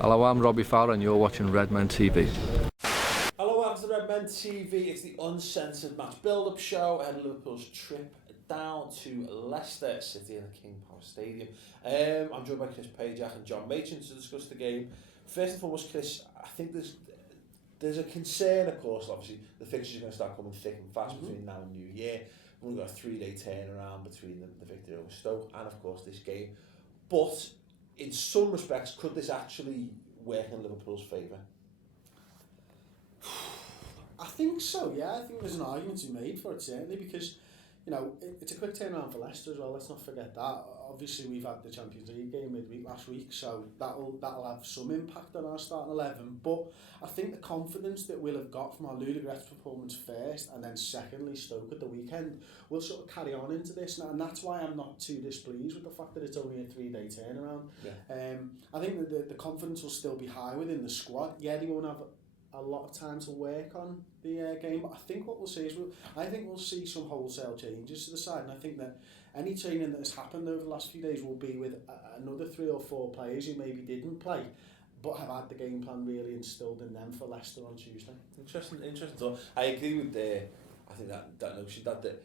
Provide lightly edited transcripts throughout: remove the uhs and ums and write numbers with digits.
Hello, I'm Robbie Fowler and you're watching Redmen TV. Hello, welcome to Redmen TV. It's the Uncensored Match Build Up show and Liverpool's trip down to Leicester City in the King Power Stadium. I'm joined by Chris Pajak and John Machin to discuss the game. First and foremost, Chris, I think there's a concern, of course. Obviously, the fixtures are going to start coming thick and fast between now and New Year. We've only got a 3-day turnaround between the victory over Stoke and, of course, this game. But in some respects, could this actually work in Liverpool's favour? I think so, yeah. I think there's an argument to be made for it, certainly, because, you know, it's a quick turnaround for Leicester as well. Let's not forget that. Obviously, we've had the Champions League game midweek last week, so that'll have some impact on our starting 11. But I think the confidence that we'll have got from our ludicrous performance first, and then secondly, Stoke at the weekend, will sort of carry on into this. And that's why I'm not too displeased with the fact that it's only a 3-day turnaround. Yeah. I think that the confidence will still be high within the squad. Yeah, they won't have a lot of time to work on the game, but I think what we'll see is we'll see some wholesale changes to the side, and I think that any training that has happened over the last few days will be with another 3 or 4 players who maybe didn't play but have had the game plan really instilled in them for Leicester on Tuesday. Interesting. So I agree with I think that notion that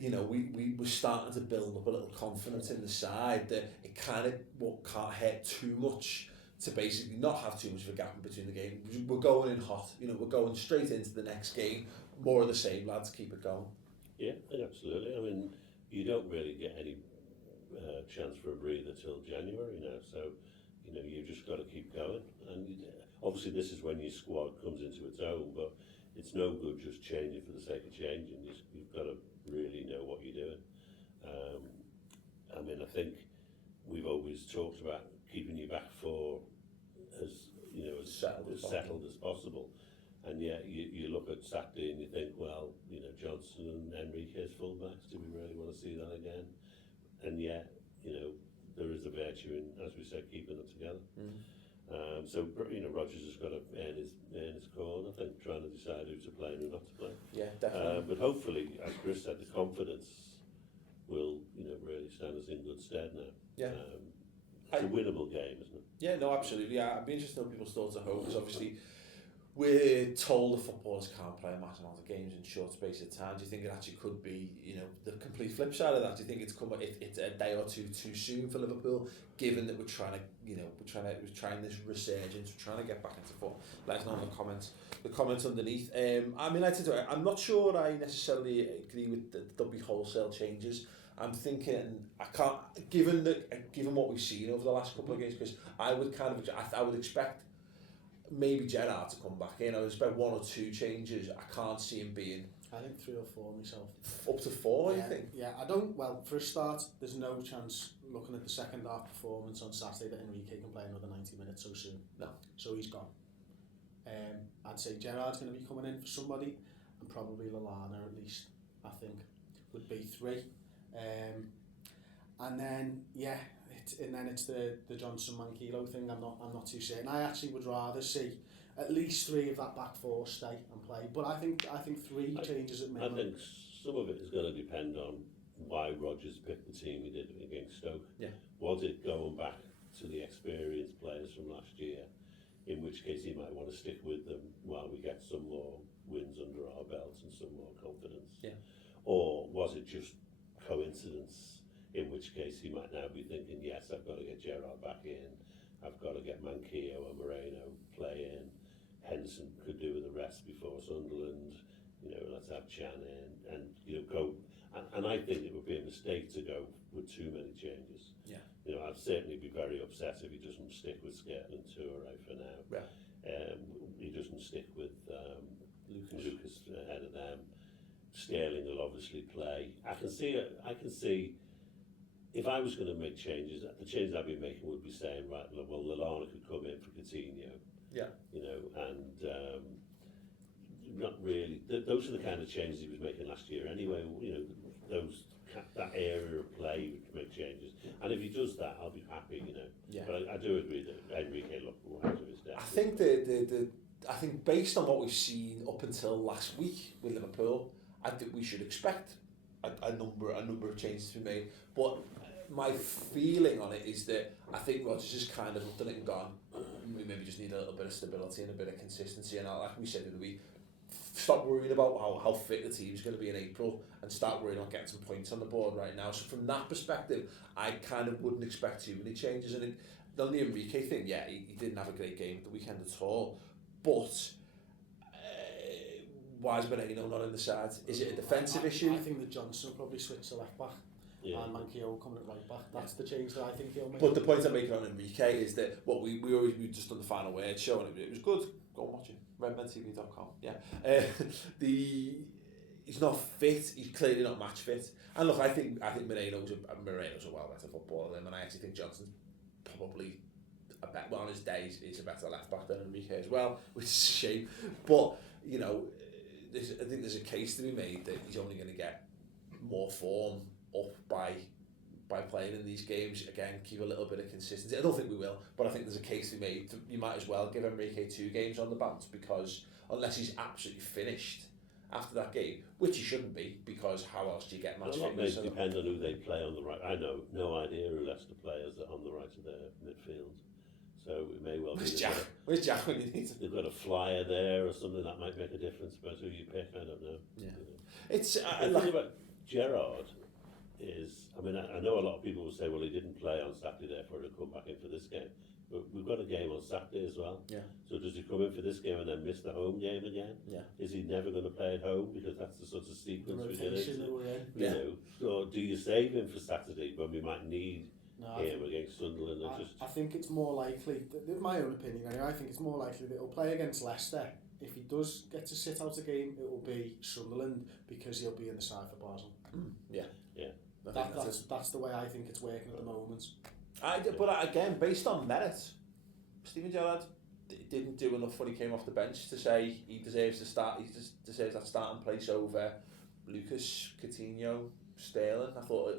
you know, we were starting to build up a little confidence in the side that it kind of can't hurt too much to basically not have too much of a gap in between the game. We're going in hot, you know, we're going straight into the next game. More of the same, lads, keep it going. Yeah, absolutely. I mean, you don't really get any chance for a breather till January now, so, you know, you've just got to keep going. And obviously this is when your squad comes into its own, but it's no good just changing for the sake of changing. You've got to really know what you're doing. I mean, I think we've always talked about keeping your back four as settled as possible, and yet you look at Saturday and you think, well, you know, Johnson and Enrique as fullbacks, do we really want to see that again? And yet, you know, there is a virtue in, as we said, keeping them together. So, you know, Rodgers has got to earn his corner, I think, trying to decide who to play and who not to play. Yeah, definitely. But hopefully, as Chris said, the confidence will, you know, really stand us in good stead now. Yeah. It's a winnable game, isn't it? Yeah, no, absolutely. Yeah, I'd be interested to know people's thoughts at home, because obviously we're told that footballers can't play a massive amount of games in short space of time. Do you think it actually could be, you know, the complete flip side of that? Do you think it's a day or two too soon for Liverpool, given that we're trying this resurgence, we're trying to get back into football? Let us know in the comments underneath. I mean, I'm not sure I necessarily agree with that there'll be wholesale changes. I'm thinking given what we've seen over the last couple of games, because I would expect maybe Gerrard to come back in. I would expect 1 or 2 changes. I can't see him being. I think 3 or 4 myself. Up to 4, yeah, you think? Yeah, I don't. Well, for a start, there's no chance looking at the second half performance on Saturday that Enrique can play another 90 minutes so soon. No. So he's gone. I'd say Gerrard's going to be coming in for somebody, and probably Lallana at least. I think would be 3. And then it's the Johnson Manquillo thing. I'm not too certain. I actually would rather see at least 3 of that back 4 stay and play. But I think 3 changes at minimum. I think some of it is going to depend on why Rodgers picked the team he did against Stoke. Yeah. Was it going back to the experienced players from last year, in which case he might want to stick with them while we get some more wins under our belts and some more confidence? Yeah. Or was it just coincidence, in which case he might now be thinking, yes, I've got to get Gerrard back in, I've got to get Manquillo and Moreno playing, Henderson could do with the rest before Sunderland, you know, let's have Chan in, and you know, go, and I think it would be a mistake to go with too many changes. Yeah. You know, I'd certainly be very upset if he doesn't stick with Skirtle and Toure for now. Yeah. He doesn't stick with Lucas ahead of them. Sterling will obviously play. I can see if I was going to make changes, the changes I'd be making would be saying, right, well, Lallana could come in for Coutinho. Yeah. You know, and not really. Those are the kind of changes he was making last year anyway. You know, that area of play would make changes. And if he does that, I'll be happy, you know. Yeah. But I do agree that Enrique looked out of his depth. I think based on what we've seen up until last week with Liverpool, I think we should expect a number of changes to be made. But my feeling on it is that I think Rodgers has kind of looked at it and gone, we maybe just need a little bit of stability and a bit of consistency, and like we said the other week, stop worrying about how fit the team's going to be in April and start worrying on getting some points on the board right now. So from that perspective, I kind of wouldn't expect too many changes. And on the Enrique thing, yeah, he didn't have a great game at the weekend at all, but why is Moreno not in the side? Is it a defensive issue? I think that Johnson will probably switch to left back. Yeah. And Manquillo coming at right back. That's the change that I think he'll make. But the point I'm making on Enrique is that what we just done the final word show and it was good. Go and watch it. RedmenTV.com. Yeah. He's not fit. He's clearly not match fit. And look, I think Moreno's a well better footballer than him, and I actually think Johnson's probably on his days he's a better left back than Enrique as well, which is a shame. But you know, I think there's a case to be made that he's only going to get more form up by playing in these games. Again, keep a little bit of consistency. I don't think we will, but I think there's a case to be made. You might as well give Enrique 2 games on the bounce, because unless he's absolutely finished after that game, which he shouldn't be, because how else do you get match fitness? It may depend on who they play on the right. I know no idea who Leicester players are on the right of their midfield, so it may well be. Where's Jack when you need him? They've got a flyer there or something that might make a difference, but who you pick, I don't know. Yeah, you know. It's the thing about Gerrard is, I mean, I know a lot of people will say, well, he didn't play on Saturday, therefore he'll come back in for this game. But we've got a game on Saturday as well. Yeah. So does he come in for this game and then miss the home game again? Yeah. Is he never going to play at home, because that's the sort of sequence we get into? Yeah. You know, so do you save him for Saturday when we might need him against Sunderland? I think it's more likely, in my own opinion anyway, I think it's more likely that he'll play against Leicester. If he does get to sit out a game, it will be Sunderland, because he'll be in the side for Basel. Yeah. Yeah. That's the way I think it's working at the moment. But again, based on merit, Steven Gerrard didn't do enough when he came off the bench to say he deserves to start. He deserves that starting place over Lucas, Coutinho, Sterling. I thought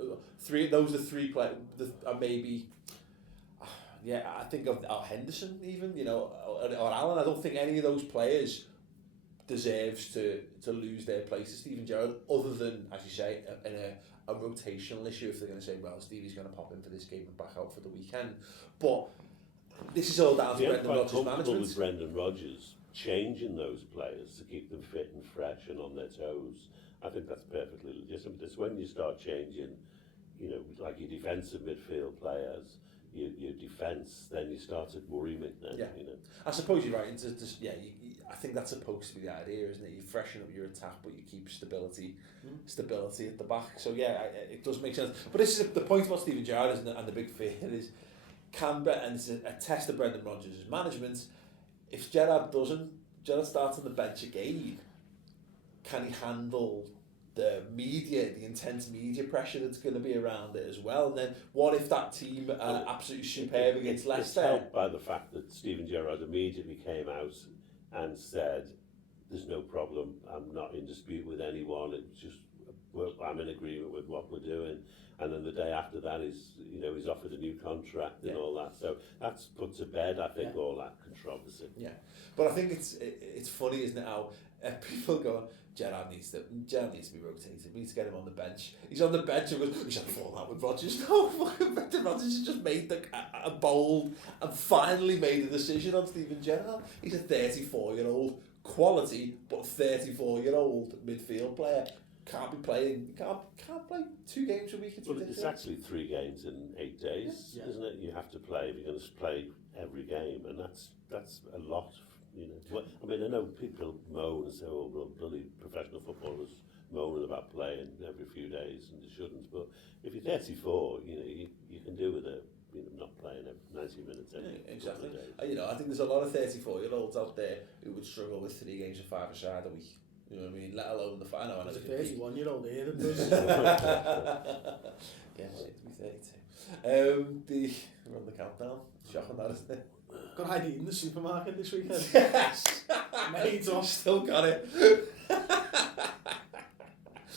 those are 3 players. Maybe, yeah, I think of Henderson even, you know, or Allen. I don't think any of those players deserves to lose their place to Steven Gerrard, other than, as you say, in a rotational issue, if they're going to say, well, Stevie's going to pop in for this game and back out for the weekend. But this is all down to Brendan Rodgers' management. With Brendan Rodgers changing those players to keep them fit and fresh and on their toes, I think that's perfectly legitimate. It's when you start changing, you know, like your defensive midfield players, your defence, then you start to worry me. Then, yeah. You know. I suppose you're right. I think that's supposed to be the idea, isn't it? You freshen up your attack, but you keep stability at the back. So yeah, it does make sense. But this is the point about Steven Gerrard, isn't it? And the big fear is, and it's a test of Brendan Rodgers' management. If Gerrard starts on the bench again, can he handle the intense media pressure that's going to be around it as well? And then what if that team are absolutely superb against Leicester? It's helped by the fact that Steven Gerrard immediately came out and said, there's no problem, I'm not in dispute with anyone, it's just, I'm in agreement with what we're doing. And then the day after that, he's offered a new contract and all that. So that's put to bed, I think, all that controversy. Yeah, but I think it's funny, isn't it, how people go, Gerrard needs to be rotated. We need to get him on the bench. He's on the bench and we should have fallen out with Rodgers. No, fucking Brendan Rodgers has just made a bold and finally made a decision on Steven Gerrard. He's a 34-year-old quality, but 34-year-old midfield player. Can't play 2 games a week. It's actually 3 games in 8 days, isn't it? You have to play. You're going to play every game, and that's a lot. You know, I mean, I know people moan and say, "Oh, well, bloody professional footballers moaning about playing every few days, and they shouldn't." But if you're 34, you know, you can do with it. You know, not playing 90 minutes every exactly. days. You know, I think there's a lot of 34-year-olds out there who would struggle with 3 games of 5-a-side a week. You know what I mean? Let alone the final. There's a 31-year-old here that does. Yeah, to be 32. We're on the countdown. Shocking that, isn't it? Got ID in the supermarket this weekend. Yes! Made off. Still got it.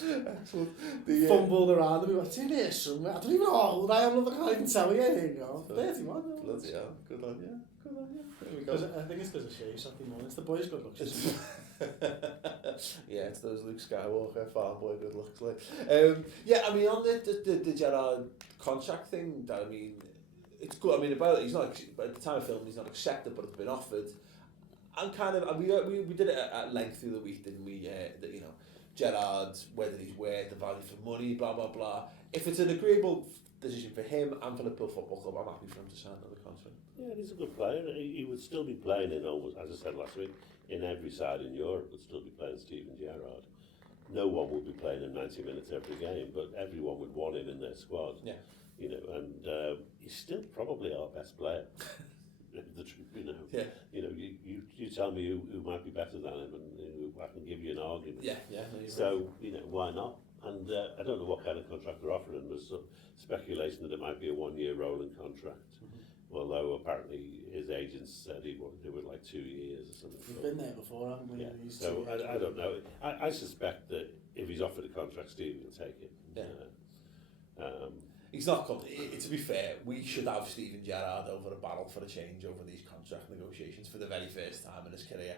Excellent. Fumbled around and we went, in here somewhere. I don't even know how old I am, love, I can't even tell you. Here you go. 31. Bloody hell. Good on you. Good on you. There we go. I think it's because of shave Saturday morning. It's the boys' good looks. Yeah, it's those Luke Skywalker farm boy good looks like. Yeah, I mean on the Gerrard contract thing, I mean it's good. I mean he's not at the time of filming he's not accepted, but it's been offered. And kind of we did it at length through the week, didn't we? That you know Gerrard, whether he's worth the value for money, blah blah blah. If it's an agreeable decision for him and for Liverpool Football Club, I'm happy for him to sign another contract. Yeah, he's a good player. He would still be playing in almost, as I said last week, in every side in Europe would still be playing Steven Gerrard. No one would be playing him 90 minutes every game, but everyone would want him in their squad. Yeah. You know, and he's still probably our best player. The truth, you know. Yeah. You know, you tell me who might be better than him, and I can give you an argument. Yeah, yeah. No, so you know, why not? And I don't know what kind of contract they're offering. There's some speculation that it might be a 1-year rolling contract. Although apparently his agents said he wanted to do it like 2 years or something. We've been there before, haven't we? Yeah. So I don't know. I suspect that if he's offered a contract, Steve will take it. Yeah. He's not coming. To be fair, we should have Steven Gerrard over a battle for a change over these contract negotiations for the very first time in his career.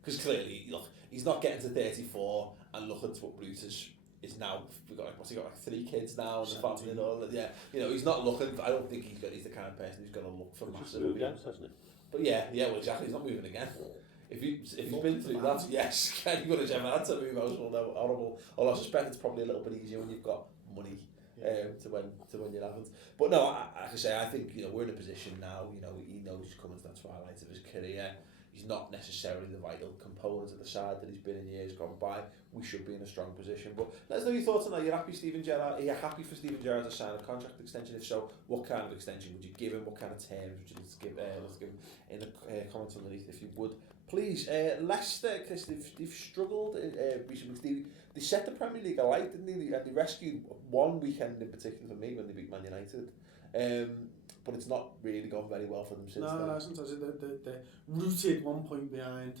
Because clearly, look, he's not getting to 34, and look at what Brutus is now. We've got what's he got, like 3 kids now, and the family and all. Yeah, you know, he's not looking. I don't think he's the kind of person who's going to look for massive. Moved out, hasn't he? But yeah, well, exactly. He's not moving again. If he's been through that, yes, you've got to ever had to move house. Well, no, horrible. Although I suspect it's probably a little bit easier when you've got money. To when you haven't. But no, like I say, I think we're in a position now. He knows he's coming to that twilight of his career. He's not necessarily the vital component of the side that he's been in years gone by. We should be in a strong position. But let us know your thoughts on that. You're happy, Steven Gerrard? Are you happy for Steven Gerrard to sign a contract extension? If so, what kind of extension would you give him? What kind of terms would you give? Let's give him in the comments underneath if you would. Please, Leicester, because they've struggled recently. They set the Premier League alight, didn't they? They rescued one weekend in particular for me when they beat Man United. But it's not really gone very well for them since then. No, it hasn't. They're rooted 1 point behind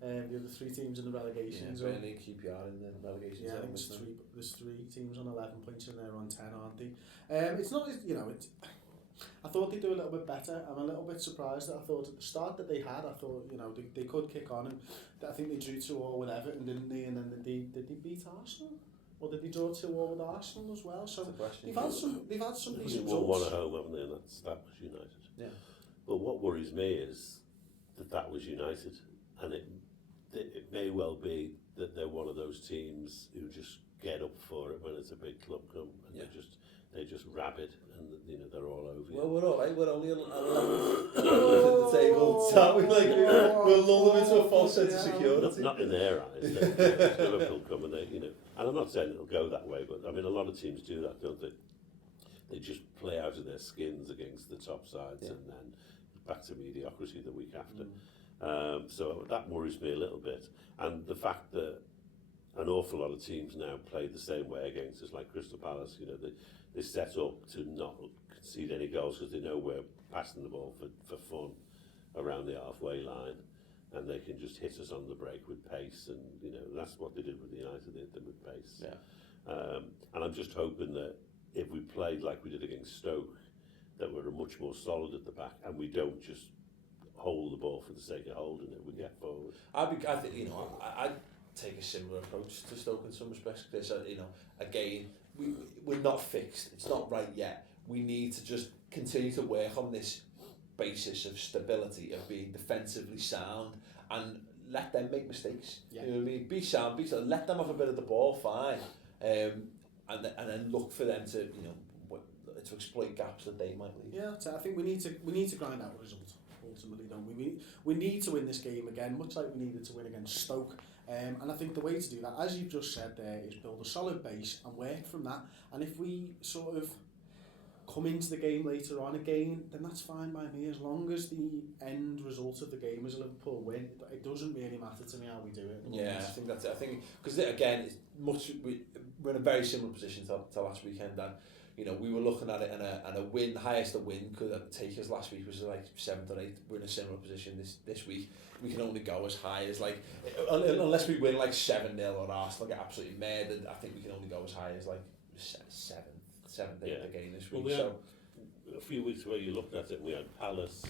the other 3 teams in the relegation zone. Burnley, QPR in the relegation zone. Yeah, I think there's 3 teams on 11 points and they're on 10, aren't they? It's not, it's... I thought they'd do a little bit better. I'm a little bit surprised that I thought at the start that they had, I thought, they could kick on, and I think they drew 2-2 with Everton, didn't they? And then did they beat Arsenal? Or did they draw 2-2 with Arsenal as well? So they've had some decent results. One at home, haven't they? And that was United. Yeah. But what worries me is that was United, and it may well be that they're one of those teams who just get up for it when it's a big club come, and they're just rabid, and they're all over you. Well, we're all right. We're only 11th at the table, so we'll lull them into a false sense of security. Not in their eyes. Liverpool come and and I'm not saying it'll go that way, but I mean a lot of teams do that, don't they? They just play out of their skins against the top sides, and then back to mediocrity the week after. So that worries me a little bit, and the fact that an awful lot of teams now play the same way against us, like Crystal Palace. They set up to not concede any goals because they know we're passing the ball for fun around the halfway line, and they can just hit us on the break with pace, and that's what they did with United. They hit them with pace. Yeah. And I'm just hoping that if we played like we did against Stoke, that we're much more solid at the back, and we don't just hold the ball for the sake of holding it. We get forward. I think I'd take a similar approach to Stoke in some respects. Because again, we're not fixed. It's not right yet. We need to just continue to work on this basis of stability, of being defensively sound, and let them make mistakes. Yeah. You know what I mean? Be sound, let them have a bit of the ball, fine, and then look for them to to exploit gaps that they might leave. Yeah, I think we need to grind out a result. Ultimately, don't we? We need to win this game again, much like we needed to win against Stoke. And I think the way to do that, as you've just said there, is build a solid base and work from that. And if we sort of come into the game later on again, then that's fine by me. As long as the end result of the game is a Liverpool win, it doesn't really matter to me how we do it. Yeah, I think because again, it's we're in a very similar position to last weekend. And You know, we were looking at it, and a win, the highest a win could take us last week was like 7th or 8th. We're in a similar position this week. We can only go as high as like, unless we win like 7-0 or Arsenal get absolutely murdered, I think we can only go as high as like 7th, 8th again this week. Well, So a few weeks ago you looked at it and we had Palace,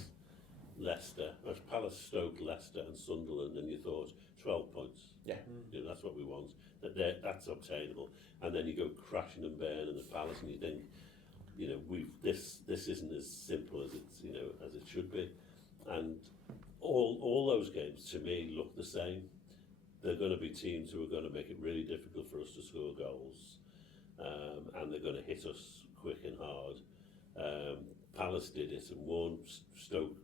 Stoke, Leicester and Sunderland, and you thought 12 points. Yeah. You know, that's what we want. That's obtainable. And then you go crashing and burning at Palace and you think, you know, this isn't as simple as it's, you know, as it should be. And all those games to me look the same. They're going to be teams who are going to make it really difficult for us to score goals, and they're going to hit us quick and hard. Palace did it and won. Stoke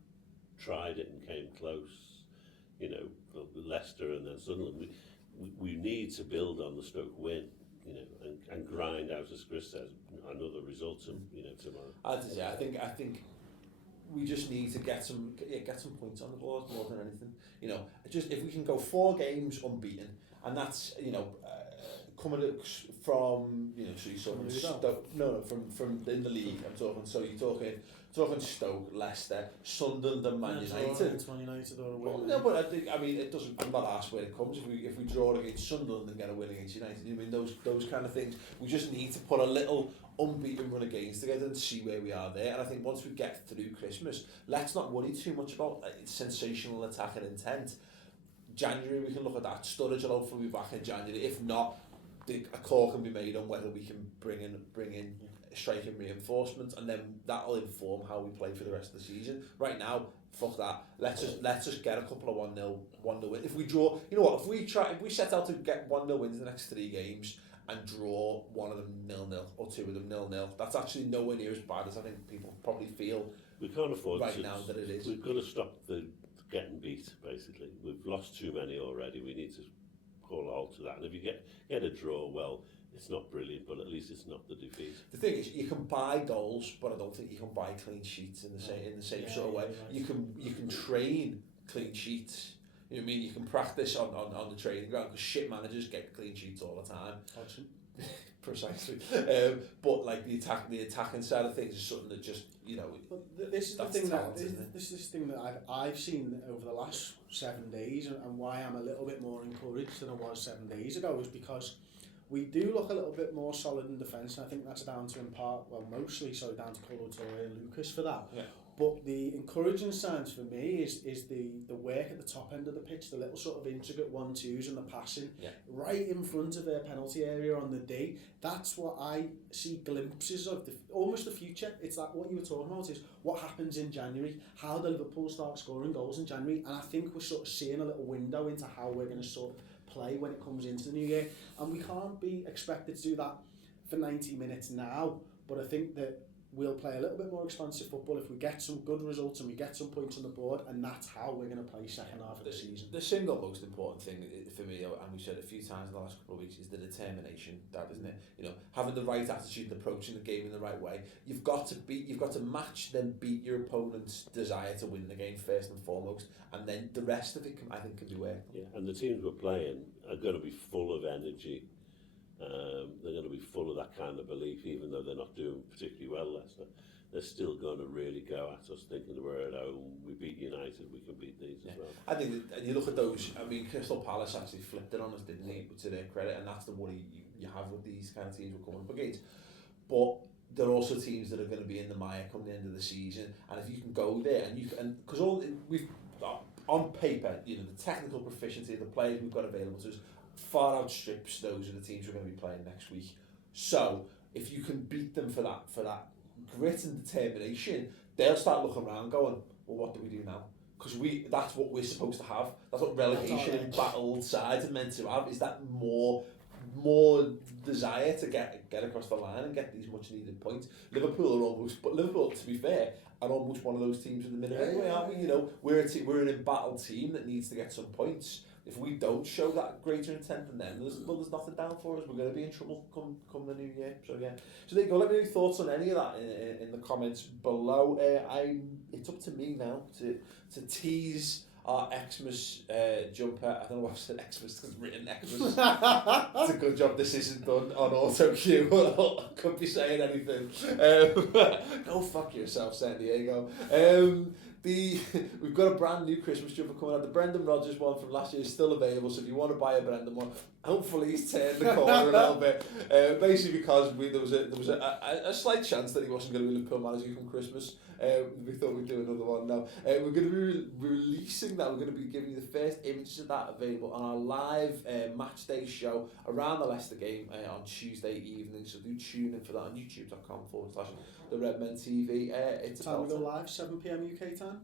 tried it and came close. You know, Leicester and then Sunderland. We need to build on the Stoke win, you know, and grind out, as Chris says, another result, you know, tomorrow. I think we just need to get some points on the board more than anything. You know, just if we can go 4 games unbeaten, and that's, you know, coming from, you know, so you're talking Stoke, from in the league. I'm talking. So you're talking Stoke, Leicester, Sunderland, and Man United. It's Man United or a win. Well, no, but I mean, it doesn't. I'm not asked where it comes. If we draw against Sunderland and get a win against United, I mean those kind of things. We just need to put a little unbeaten run against together and see where we are there. And I think once we get through Christmas, let's not worry too much about sensational attacking intent. January we can look at that. Sturridge will hopefully be back in January. If not, a call can be made on whether we can bring in striking reinforcements, and then that'll inform how we play for the rest of the season. Right now, fuck that. Let's just get a couple of 1-0 wins. If we draw, you know what? If we set out to get 1-0 wins in the next 3 games and draw one of them 0-0 or 2 of them 0-0, that's actually nowhere near as bad as I think people probably feel. We can't afford right now that it is. We've got to stop the getting beat. Basically, we've lost too many already. We need to call a halt to that. And if you get a draw, well, it's not brilliant, but at least it's not the defeat. The thing is, you can buy goals, but I don't think you can buy clean sheets in the same sort of way. Right. You can train clean sheets. You know what I mean? You can practice on the training ground, because shit managers get clean sheets all the time. Precisely. But like the attacking side of things is something that just, you know. But this is the thing this is the thing that I've seen over the last 7 days, and why I'm a little bit more encouraged than I was 7 days ago, is because we do look a little bit more solid in defence, and I think that's down to, in part, well, mostly down to Colo Touré and Lucas for that. Yeah. But the encouraging signs for me is the work at the top end of the pitch, the little sort of intricate 1-2s and the passing, right in front of their penalty area on the day. That's what I see glimpses of, almost the future. It's like what you were talking about, is what happens in January, how the Liverpool start scoring goals in January, and I think we're sort of seeing a little window into how we're going to sort of play when it comes into the new year, and we can't be expected to do that for 90 minutes now, but I think that we'll play a little bit more expansive football if we get some good results and we get some points on the board, and that's how we're going to play second half of the season. The single most important thing for me, and we've said it a few times in the last couple of weeks, is the determination. That, isn't it? You know, having the right attitude and approaching the game in the right way. You've got to match, then beat your opponent's desire to win the game first and foremost, and then the rest of it I think can be worked. Yeah, and the teams we're playing are going to be full of energy. They're going to be full of that kind of belief, even though they're not doing particularly well, Leicester. They're still going to really go at us, thinking that we're at home, we beat United, we can beat these as well. I think, and you look at those, I mean, Crystal Palace actually flipped it on us, didn't they, to their credit, and that's the worry you have with these kind of teams we're coming up against. But there are also teams that are going to be in the mire come the end of the season, and if you can go there, and because we've, on paper, you know, the technical proficiency of the players we've got available to us far outstrips those of the teams we're going to be playing next week. So if you can beat them for that grit and determination, they'll start looking around going, well, what do we do now? Because that's what we're supposed to have. That's what relegation and battled sides are meant to have, is that more desire to get across the line and get these much needed points. Liverpool, to be fair, are almost one of those teams in the middle anyway, aren't we? You know, we're an embattled team that needs to get some points. If we don't show that greater intent than them, there's nothing down for us. We're going to be in trouble come the new year. So yeah. So there you go. Let me know your thoughts on any of that in the comments below. It's up to me now to tease our Xmas jumper. I don't know why I said Xmas because it's written Xmas. It's a good job this isn't done on auto cue. I could be saying anything. Go fuck yourself, San Diego. We've got a brand new Christmas jumper coming out. The Brendan Rodgers one from last year is still available, so if you want to buy a Brendan one, hopefully he's turned the corner a little bit. Basically because there was a slight chance that he wasn't going to be Liverpool manager come Christmas. We thought we'd do another one now. We're going to be releasing that. We're going to be giving you the first images of that available on our live match day show around the Leicester game on Tuesday evening. So do tune in for that on youtube.com/the Redmen TV. It's time to go live, 7 p.m. UK time?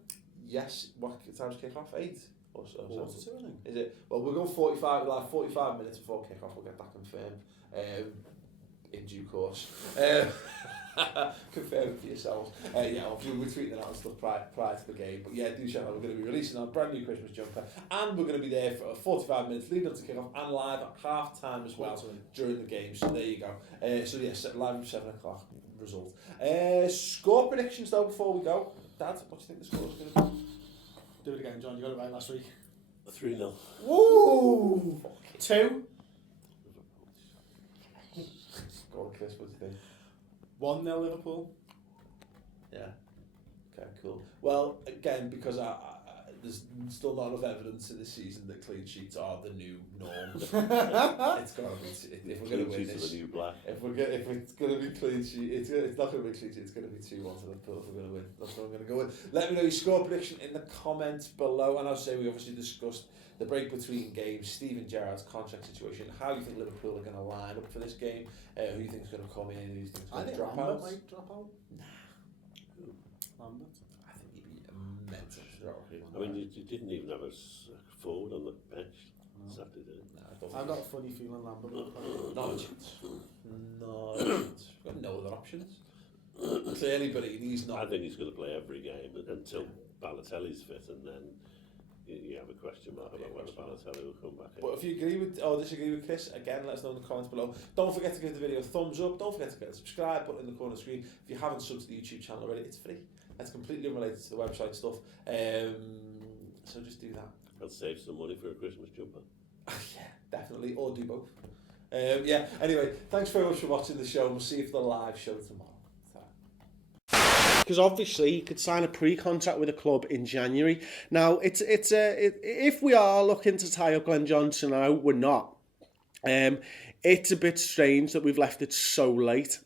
Yes. What time's kick off? 8? Or so, Quarter to, I think. Is it? Well, we're going 45 minutes before kick off. We'll get that confirmed in due course. Confirm it for yourselves. Yeah, obviously we're tweeting out stuff prior to the game. But yeah, do check out. We're going to be releasing our brand new Christmas jumper, and we're going to be there for 45 minutes leading up to kick off and live at half time as well during the game. So there you go. So yes, live at 7 o'clock. Result. Score predictions though before we go. Dad, what do you think the score is going to be? Do it again, John. You got it right last week. 3-0. Woo! 2. Go on, Chris. What do you think? 1-0 Liverpool. Yeah. Okay, cool. Well, again, because there's still not enough evidence in this season that clean sheets are the new norm. It's got to be. If we're going to win this, the new black. if it's going to be clean sheet, it's not going to be clean sheet. It's going to be 2-1 to Liverpool if we're going to win. That's what I'm going to go with. Let me know your score prediction in the comments below. And I'll say we obviously discussed the break between games, Steven Gerrard's contract situation, how you think Liverpool are going to line up for this game, who you think is going to come in, who you think is going to drop out. Might drop out. Nah. Lambert. I think he'd be immense. I mean, you didn't even have a forward on the bench Saturday, did you? Nah, I've got a funny feeling Lambert will play. Not a chance. Not a chance. We've got no other options. Clearly, but he's not. I think he's going to play every game until Balotelli's fit, and then you have a question mark about whether Balotelli will come back in. But if you agree with or disagree with Chris, again, let us know in the comments below. Don't forget to give the video a thumbs up. Don't forget to get the subscribe button in the corner of the screen. If you haven't subbed to the YouTube channel already, it's free. It's completely unrelated to the website stuff. So just do that. And save some money for a Christmas jumper. Yeah, definitely. Or do both. Yeah, anyway, thanks very much for watching the show, and we'll see you for the live show tomorrow. Because obviously he could sign a pre-contract with a club in January. Now, if we are looking to tie up Glenn Johnson out, we're not. It's a bit strange that we've left it so late.